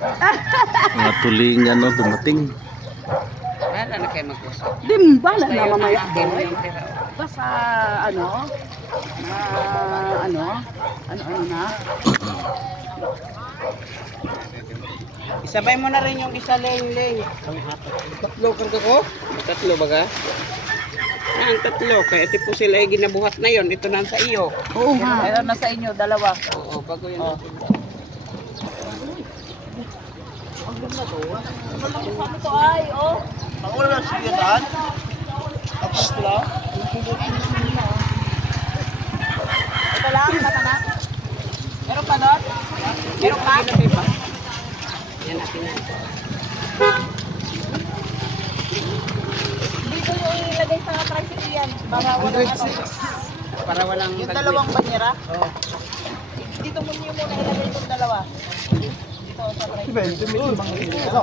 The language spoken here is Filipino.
Mga tulingan no, dumating. Wala na kayo mag-usap. Bala Basta na yun mamaya ang akin boy. yung pera. Basta ano, ano na. Isabay mo na rin yung isa ling. Tatlo kang ko? Tatlo baga? Ang tatlo. Kaya ito po sila ay ginabuhat na yon. Ito na sa iyo. Oo nga. Meron na sa inyo, dalawa. Oo, bago yun. Oh. Ano to ay, oh. Ako na lang siya saan? Tapos ko lang. Ito lang, kata na. Meron pa doon? Meron pa? Yan natin na. Dito yung ilagay sa tricycle yan. Para walang ano. Para walang Yung taglit. dalawang banyera. Oo. Dito mo niyo muna ilagay yung dalawa. Dito sa tricycle. Si Ben, tumingin mga ano.